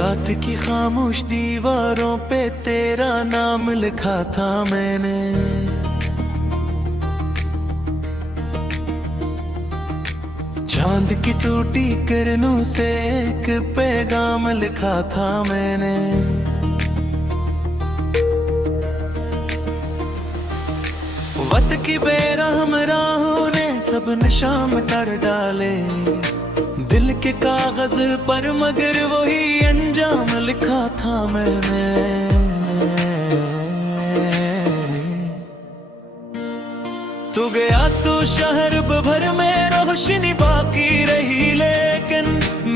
रात की खामोश दीवारों पे तेरा नाम लिखा था मैंने। चांद की टूटी किरणों से एक पैगाम लिखा था मैंने। वक्त की बेरहम राहों ने सब निशान कर डाले दिल के कागज पर, मगर वही अंजाम लिखा था मैंने। तू गया तो शहर भर में रोशनी बाकी रही, लेकिन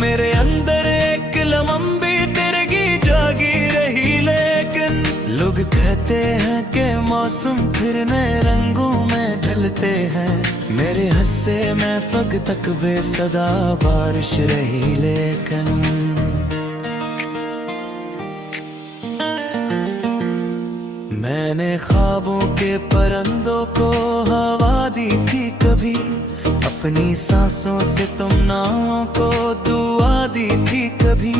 मेरे अंदर एक लम्बी तिरगी जागी रही। लेकिन लोग कहते हैं कि मौसम फिर नए रंगों में ढलते हैं, मेरे हस्से में फग तक बेसदा बारिश रही। लेकिन मैंने ख्वाबों के परिंदों को हवा दी थी कभी, अपनी सांसों से तुम नावों को दुआ दी थी कभी।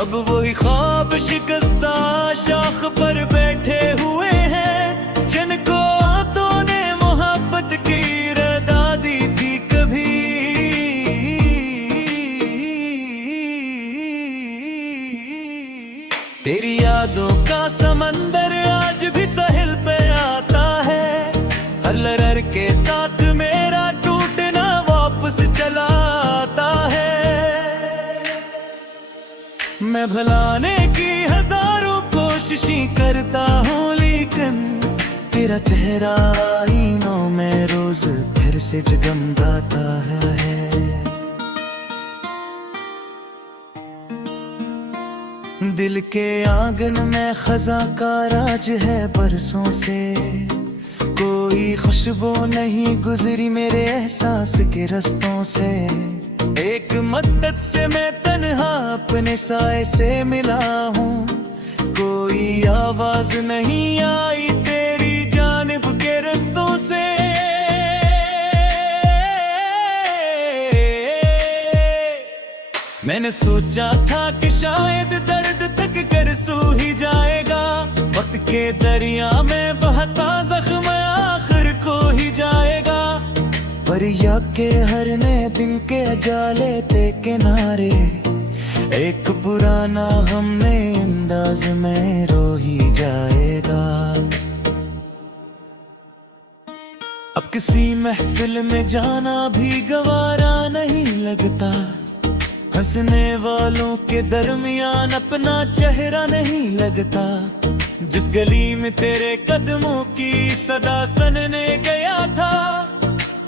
अब वही ख्वाब शिकस्ता शाख पर बैठे हुए हैं, जिनको आंतों ने मोहब्बत की रदा दी थी कभी। तेरी यादों का समंदर आज भी साहिल पे आता है, हर लहर के साथ मेरा टूटना वापस चला आता है। मैं भुलाने की हजारों कोशिशें करता हूँ, लेकिन तेरा चेहरा आईनों में रोज फिर से जगमगाता है। दिल के आंगन में खजा का राज है बरसों से, कोई खुशबू नहीं गुजरी मेरे एहसास के रस्तों से। एक मद्दत से मैं तन्हा अपने साए से मिला हूँ, कोई आवाज नहीं आई तेरी जानिब के रस्तों से। मैंने सोचा था कि शायद दर्द तक कर सू ही जाएगा, वक्त के दरिया में बहता जख्म आखिर को ही जाएगा। पर या के हर नए दिन के जाले ते किनारे, एक पुराना गम नए अंदाज में रो ही जाएगा। अब किसी महफिल में जाना भी गवारा नहीं लगता, हंसने वालों के दरमियान अपना चेहरा नहीं लगता। जिस गली में तेरे कदमों की सदा सनने गया था,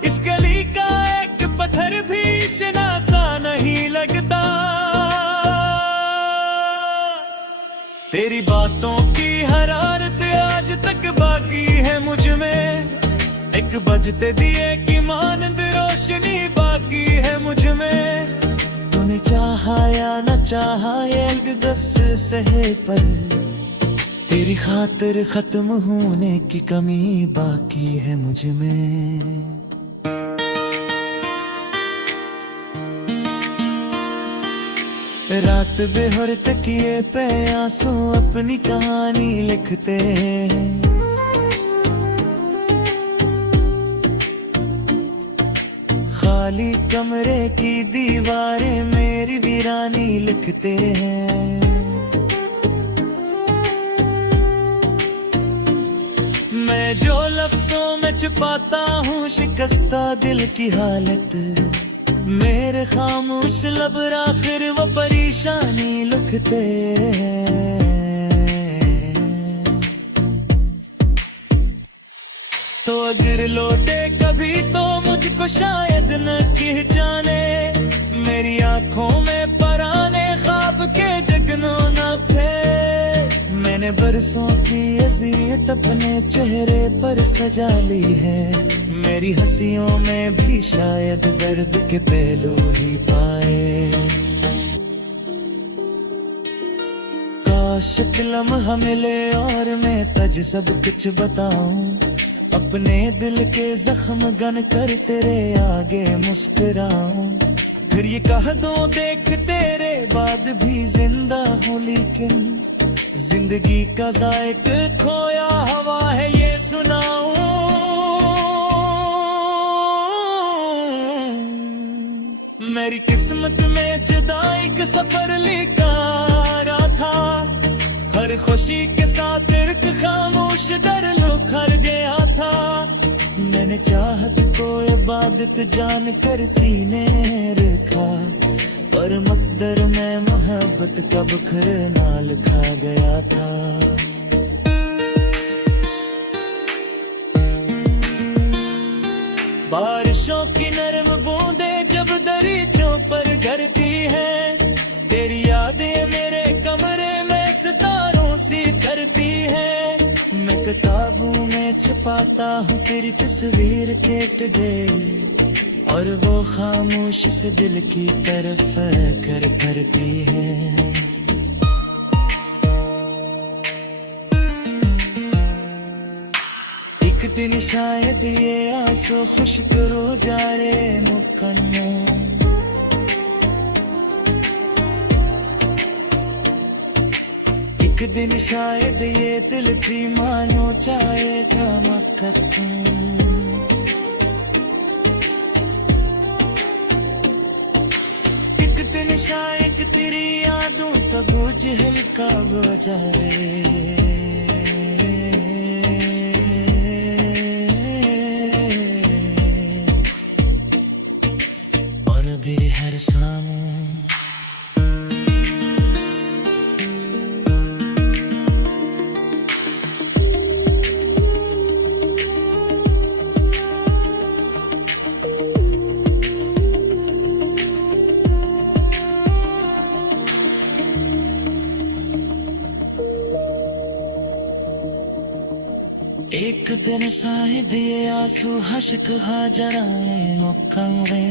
इस गली का एक पत्थर भी शनासा नहीं लगता। तेरी बातों की हरारत आज तक बाकी है मुझ में, एक बजते दिए की मानंद रोशनी बाकी है मुझ में। तूने चाहा या न चाहा ये अलगदस सहे, पर तेरी खातिर खत्म होने की कमी बाकी है मुझ में। रात बेहर तकिए पे आंसू अपनी कहानी लिखते हैं, खाली कमरे की दीवारें मेरी वीरानी लिखते हैं। मैं जो लफ्जों में छुपाता हूँ शिकस्ता दिल की हालत, मेरे खामोश लब आखिर वो परेशानी लिखते हैं। तो अगर लौटे कभी तो मुझको शायद न पहचाने, मेरी आंखों में पराने ख्वाब के जगनों न थे। मैंने बरसों की अज़ियत अपने चेहरे पर सजा ली है, मेरी हंसियों में भी शायद दर्द के पहलू ही पाए। काश एक लम्हा मिले और मैं तुझे सब कुछ बताऊं, अपने दिल के जख्म गन कर तेरे आगे मुस्कुराऊं। फिर ये कह दो देख तेरे बाद भी जिंदा हूँ, लेकिन जिंदगी का जायक खोया हवा है ये सुनाऊं। मेरी किस्मत में जुदाई का सफर लिखा था, हर खुशी के साथ एक खामोश दर लुखर गया था। मैंने चाहत को इबादत जान कर सीने रखा, पर मकदर में मोहब्बत का बखरनाल खा गया था। बारिशों की नरम बूंदें जब दरीचों पर गिरती है, तेरी यादें मेरे कमरे में सितारों सी करती है। मैं किताबों में छुपाता हूँ तेरी तस्वीर के टुडे, और वो खामोशी से दिल की तरफ कर भरती है। एक दिन शायद ये आंसू खुश्क रो जा रे मुकन्नो, एक दिन शायद ये दिल की मानो चाहेगा मक्खन। एक दिन शायद तेरी यादों का बोझ हल्का हो जाए, हर शाम एक दिन शायद ये आंसू हश्क हाजराए मुकम्मे,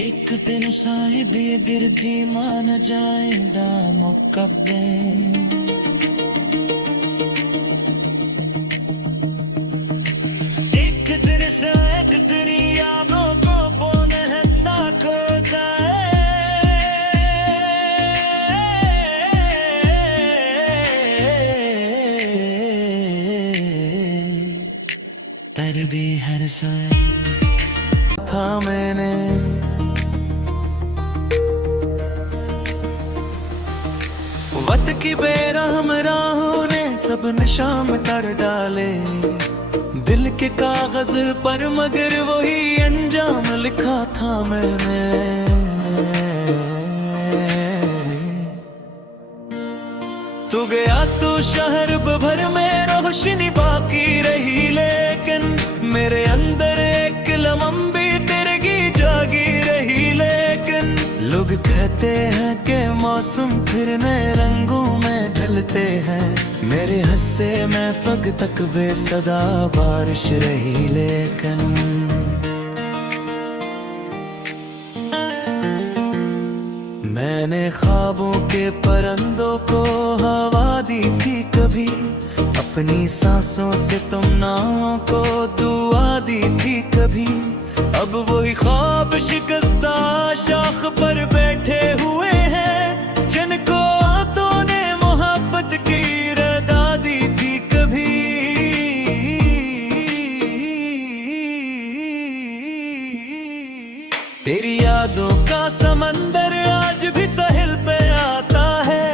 एक दिन शायद ये गिरदी मान जाएगा मुकब्बे। एक दिन शायद तेरी यादों को पुनः खोता तर भी हर साए था मैंने, वक्त की बेरहम राहों ने सब निशान कर डाले दिल के कागज पर, मगर वही अंजाम लिखा था मैंने। तू गया तो शहर भर में रोशनी बाकी रही, लेकिन मेरे अंदर एक लम्बी तिरगी जागी रही। लेकिन लोग कहते हैं कि मौसम फिर नए रंगों में ढलते हैं, मेरे हस्से में फग तक बेसदा बारिश रही। लेकिन मैंने ख्वाबों के परिंदों को हवा दी थी कभी, अपनी सांसों से तुम नावों को दुआ दी थी कभी। अब वही ख्वाब शिकस्ता शाख पर बैठे हुए हैं, जिनको तूने मोहब्बत की रदा दी थी कभी। तेरी यादों का समंदर आज भी साहिल पे आता है,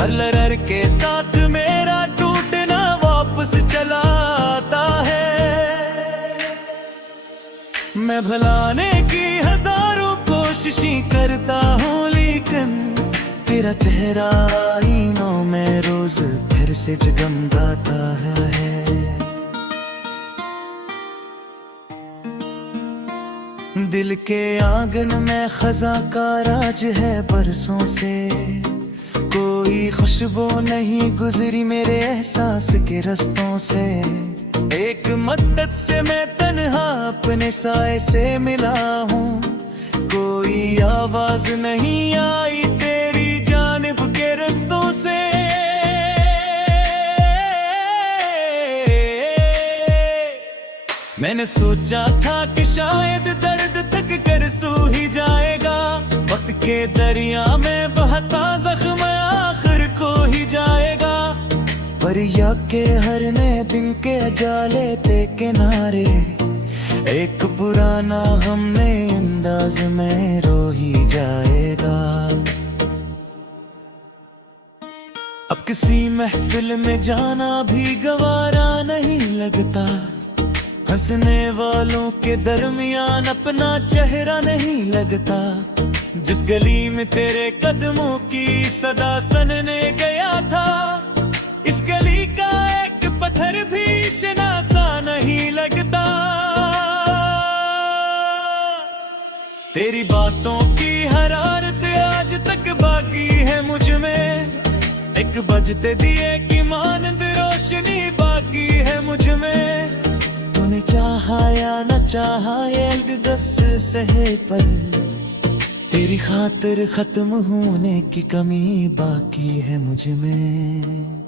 हर लहर के साथ मेरा टूटना वापस चला आता है। मैं भुलाने की हजारों कोशिशें करता हूँ, लेकिन तेरा चेहरा आईनों में रोज फिर से जगमगाता है। दिल के आंगन में खजा का राज है बरसों से, कोई खुशबू नहीं गुजरी मेरे एहसास के रस्तों से। एक मद्दत से मैं तन्हा अपने साए से मिला हूँ, कोई आवाज नहीं आई तेरी जानिब के रस्तों से। मैंने सोचा था कि शायद दर्द थक कर सो ही जाएगा, वक्त के दरिया में बहता जख्म आखिर को ही जाएगा। पर या के हर नए दिन के जाले ते किनारे, एक पुराना हमने अंदाज में रो ही जाएगा। अब किसी महफिल में जाना भी गवारा नहीं लगता, हंसने वालों के दरमियान अपना चेहरा नहीं लगता। जिस गली में तेरे कदमों की सदा सनने गया था, इस गली का एक पत्थर भी शनासा नहीं लगता। तेरी बातों की हरारत आज तक बाकी है मुझ में, एक बजते दिए की मानंद रोशनी बाकी है मुझ में। तूने चाहा या न चाहा ये अलगदस सहे, पर तेरी खातिर खत्म होने की कमी बाकी है मुझ में।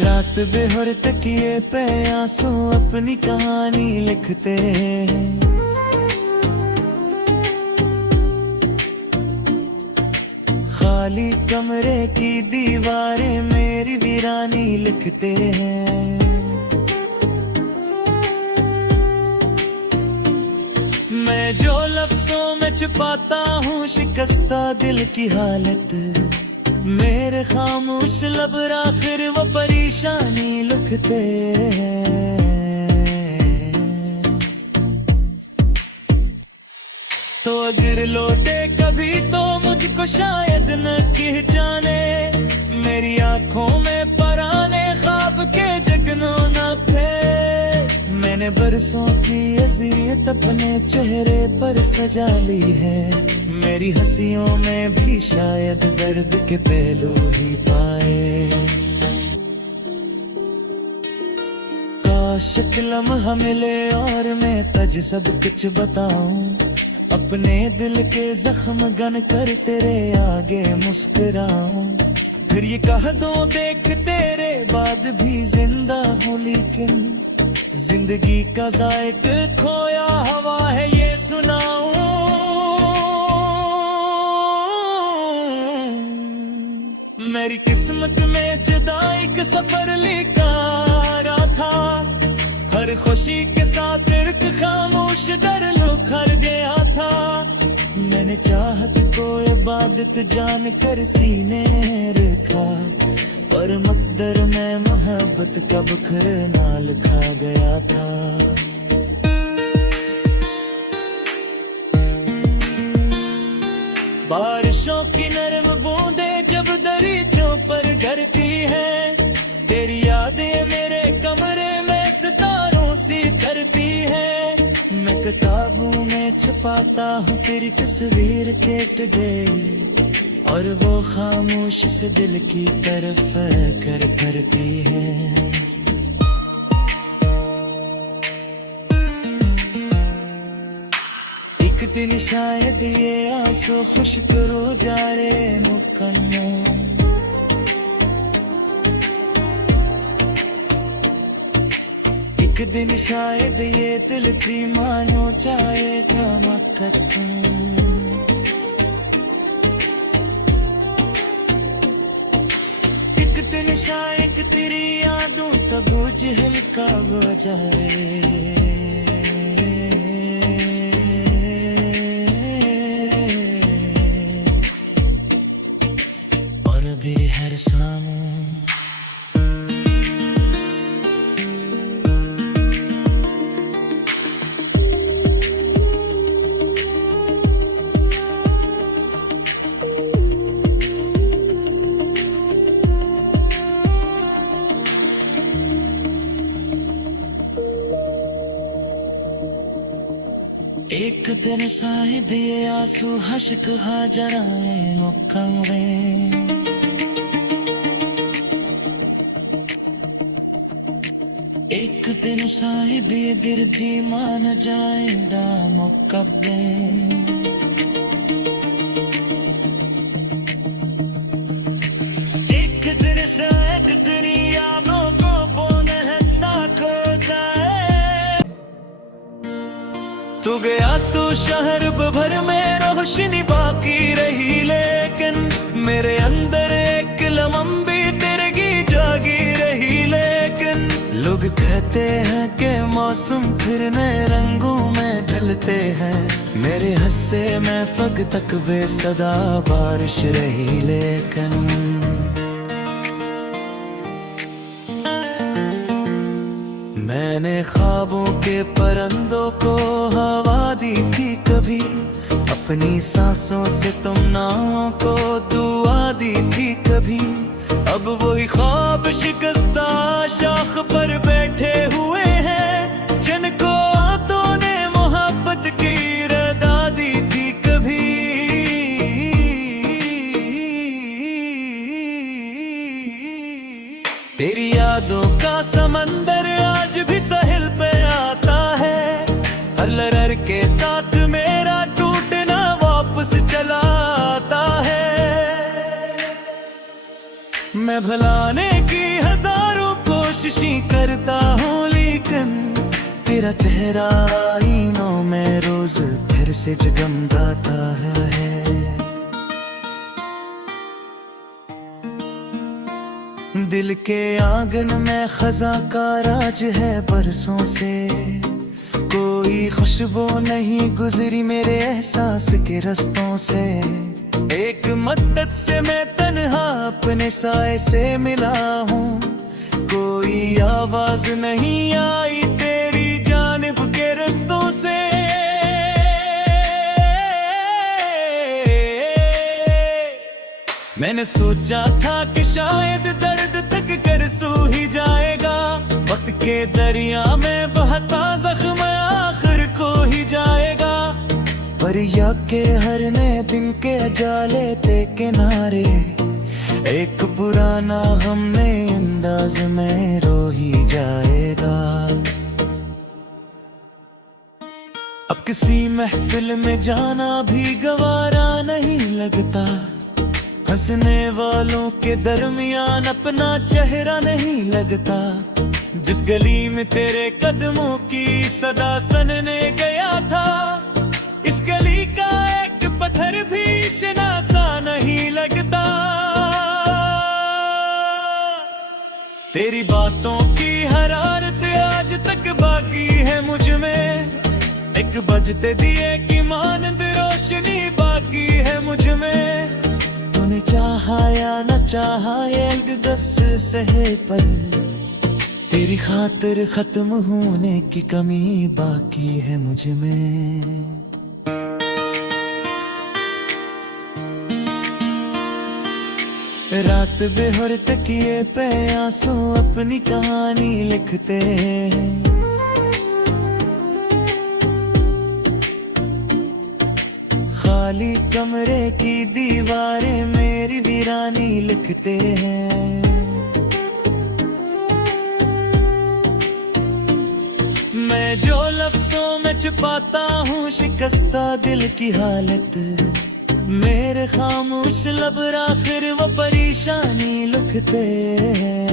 रात बेहर तकिए पे आंसू अपनी कहानी लिखते हैं, खाली कमरे की दीवारें मेरी वीरानी लिखते हैं। मैं जो लफ्जों में छुपाता हूँ शिकस्ता दिल की हालत, मेरे खामोश लब आखिर वो परेशानी लिखते हैं। तो अगर लौटे कभी तो मुझको शायद न पहचाने, मेरी आंखों में पराने ख्वाब के जगनों न थे। मैंने बरसों की अज़ियत अपने चेहरे पर सजा ली है, मेरी हंसियों में भी शायद दर्द के पहलू ही पाए। काश एक लम्हा मिले और मैं तुझ सब कुछ बताऊं, अपने दिल के जख्म गन कर तेरे आगे मुस्कुराऊं। फिर ये कह दूं देख तेरे बाद भी जिंदा हूँ, लेकिन जिंदगी का जायक खोया हवा है ये सुनाऊं। मेरी किस्मत में जुदाई का सफर लिखा था, हर खुशी के साथ एक खामोश दर लुखर गया था। मैंने चाहत को इबादत जान कर सीने रखा, पर मकदर में मोहब्बत का बखरना लिखा गया था। बारिशों की नरम बूंदें जब दरीचों पर गिरती है, तेरी यादें मेरे कमरे में सितारों सी तरती है। मैं किताबों में छुपाता हूँ तेरी तस्वीर के टुडे, और वो खामोशी से दिल की तरफ कर करती है। एक दिन शायद ये आंसू खुश्क रो जा रे मुकन में, एक दिन शायद ये दिल की मानो चाहेगा मक्खन। एक दिन शायद तेरी यादों तब बोझ हल्का हो जाए। और भी हर शाम एक दिन शायद ये आंसू हश्क हाजराए मुकम्मे, एक दिन शायद ये गिरदी मान जाएगा मुकब्बे। एक दिन शायद गया तू शहर भर में रोशनी बाकी रही, लेकिन मेरे अंदर एक लम्बी तिरगी जागी रही। लेकिन लोग कहते हैं कि मौसम फिर नए रंगों में ढलते हैं, मेरे हंसे में फग तक बेसदा बारिश रही। लेकिन मैंने ख्वाबों के परिंदों को हवा दी थी कभी, अपनी सांसों से तुम नावों को दुआ दी थी कभी। अब वही ख्वाब शिकस्ता शाख पर बैठे हुए हैं, जिनको आंतों ने मोहब्बत की रदा दी थी कभी। तेरी यादों का समंदर आज भी साहिल पे आता है, हर लहर के साथ मेरा टूटना वापस चला आता है। मैं भुलाने की हजारों कोशिशें करता हूँ, लेकिन तेरा चेहरा आईनों में रोज फिर से जगमगाता है। दिल के आंगन में खजा का राज है बरसों से, कोई खुशबू नहीं गुजरी मेरे एहसास के रस्तों से। एक मद्दत से मैं तन्हा अपने साए से मिला हूँ, कोई आवाज नहीं आई तेरी जानिब के रस्तों से। मैंने सोचा था कि शायद दर्द तक कर सू ही जाएगा, वक्त के दरिया में बहता जख्म आखिर को ही जाएगा। पर या के हर नए दिन के जाले ते किनारे, एक पुराना हमने अंदाज में रो ही जाएगा। अब किसी महफिल में जाना भी गवारा नहीं लगता, हंसने वालों के दरमियान अपना चेहरा नहीं लगता। जिस गली में तेरे कदमों की सदा सनने गया था, इस गली का एक पत्थर भी शनासा नहीं लगता। तेरी बातों की हरारत आज तक बाकी है मुझ में, एक बजते दिए की मानंद रोशनी बाकी है मुझ में। तूने चाहा या न चाहा ये गस सहे, पर तेरी खातिर खत्म होने की कमी बाकी है मुझ में। रात बेहर तकिए पे आंसू अपनी कहानी लिखते हैं, खाली कमरे की दीवारें मेरी वीरानी लिखते हैं। मैं जो लफ्जों में छुपाता हूँ शिकस्ता दिल की हालत, मेरे खामोश लब आखिर वो परेशानी लिखते हैं।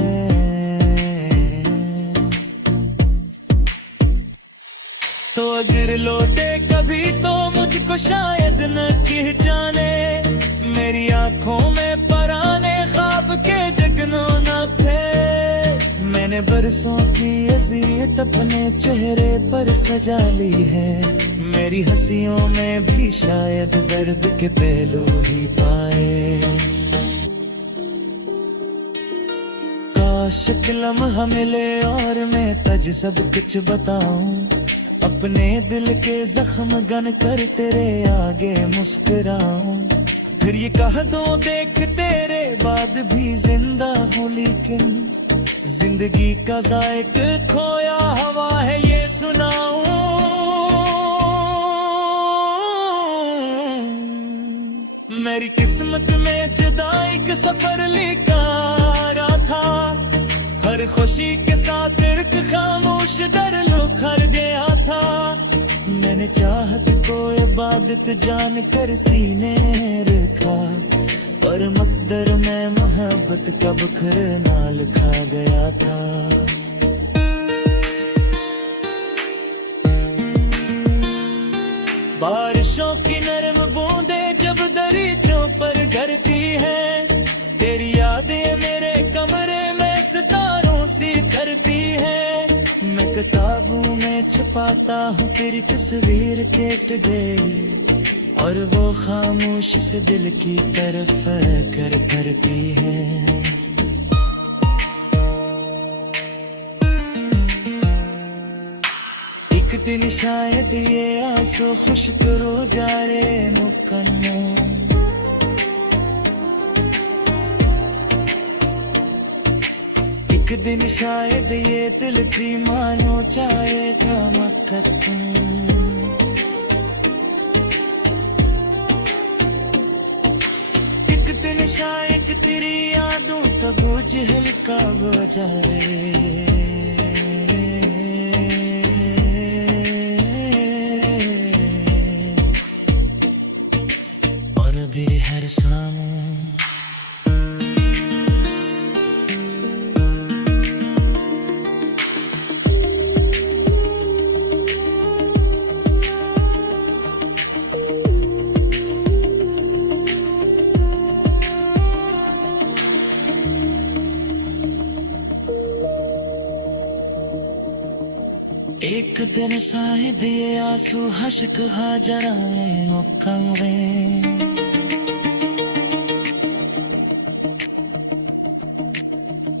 तो अगर लौटे कभी तो मुझको शायद न पहचाने, मेरी आंखों में पराने ख्वाब के जगनों न थे। मैंने बरसों की अज़ियत अपने चेहरे पर सजा ली है, मेरी हंसियों में भी शायद दर्द के पहलू ही पाए। काश एक लम्हा मिले और मैं तुझे सब कुछ बताऊं, अपने दिल के जख्म गन कर तेरे आगे मुस्कुराऊं। फिर ये कह दो देख तेरे बाद भी जिंदा हूँ, लेकिन जिंदगी का जायक खोया हवा है ये सुनाऊं। मेरी किस्मत में जुदाई का सफर लिखा था, हर खुशी के साथ एक खामोश दर लुखर गया था। मैंने चाहत को इबादत जान कर सीने रखा, पर मकदर में मोहब्बत का बखरना लिखा गया था। बारिशों की नरम बूंदें जब दरीचों पर गिरती है, तेरी यादें मेरे कमरे में सितारों सी करती है। मैं किताबों में छुपाता हूँ तेरी तस्वीर के टुडे, और वो खामोशी से दिल की तरफ कर करती है। एक दिन शायद ये आंसू खुश्क रो जा रे मुकन्नो, एक दिन शायद ये दिल की मानो चाहेगा मक्खन। एक दिन शायद तेरी यादों का बोझ हल्का हो जाए, और भी हर शाम एक दिन शायद ये आंसू हश्क हाजराए मुकम्मे,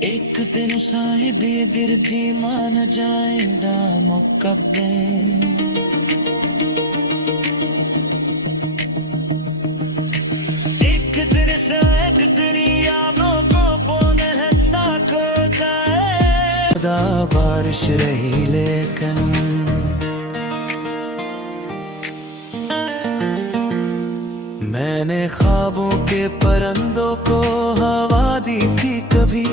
एक दिन शायद ये गिरदी मान जाएगा मुकब्बे। एक दिन शायद तेरी यादों को बोलना खोता है, खुदा बारिश रही लेकिन मैंने ख्वाबों के परंदों को हवा दी थी कभी,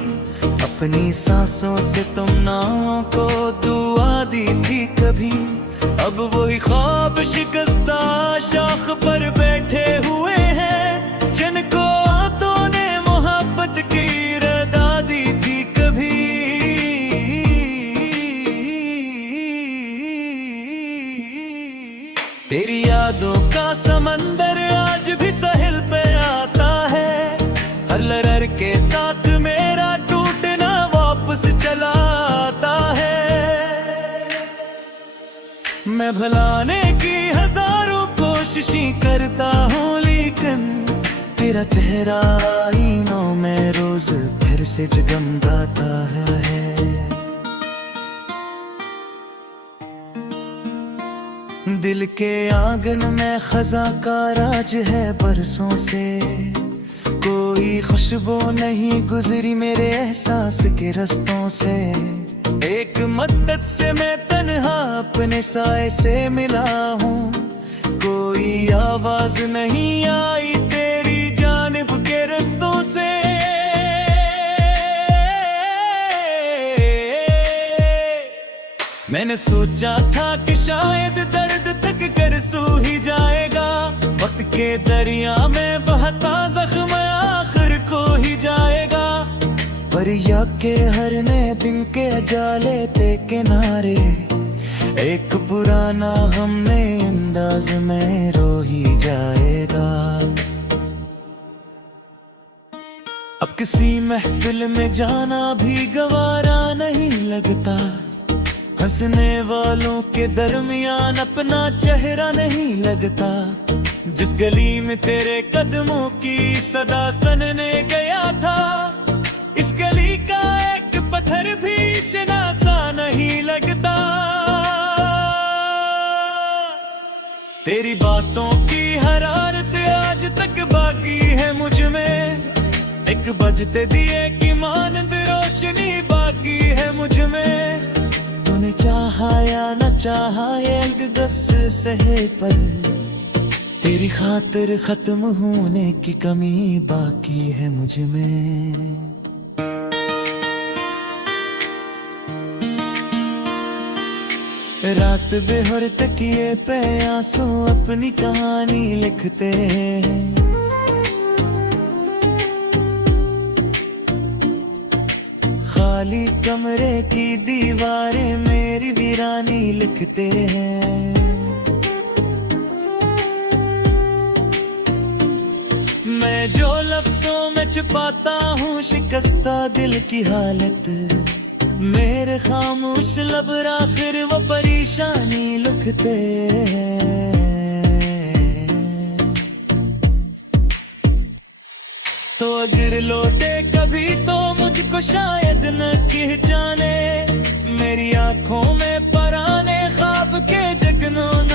अपनी सांसों से तुम नाम को दुआ दी थी कभी। अब वही ख्वाब शिकस्ता शाख पर बैठे हुए हैं, जिनको तूने मोहब्बत की रदा दी थी कभी। तेरी यादों का समंदर आज भी साहिल पे आता है, हर लहर के साथ मेरा टूटना वापस चला आता है। मैं भुलाने की हजारों कोशिशें करता हूँ, लेकिन तेरा चेहरा आईनों में रोज फिर से जगमगाता है। दिल के आंगन में खजा का राज है बरसों से, कोई खुशबू नहीं गुजरी मेरे एहसास के रस्तों से। एक मद्दत से मैं तन्हा अपने साए से मिला हूँ, कोई आवाज नहीं आई तेरी जानिब के रस्तों से। मैंने सोचा था कि शायद दर्द तक कर सू ही जाएगा, वक्त के दरिया में बहता जख्म आखिर को ही जाएगा। पर या के हर नए दिन के जाले ते किनारे, एक पुराना हमने अंदाज में रो ही जाएगा। अब किसी महफिल में जाना भी गवारा नहीं लगता, हंसने वालों के दरमियान अपना चेहरा नहीं लगता। जिस गली में तेरे कदमों की सदा सनने गया था, इस गली का एक पत्थर भी शनासा नहीं लगता। तेरी बातों की हरारत आज तक बाकी है मुझ में, एक बजते दिए की मानंद रोशनी बाकी है मुझ में। तूने चाहा या न चाहा ये गस सहे, पर तेरी खातिर खत्म होने की कमी बाकी है मुझ में। रात बेहर तकिए पे आंसू अपनी कहानी लिखते हैं, खाली कमरे की दीवारें मेरी वीरानी लिखते हैं। सांसों में छुपाता हूँ शिकस्ता दिल की हालत। मेरे खामोश लब आखिर वो परेशानी लिखते हैं। तो अगर लौटे कभी तो मुझको शायद न पहचाने, मेरी आंखों में पराने ख्वाब के जगनों न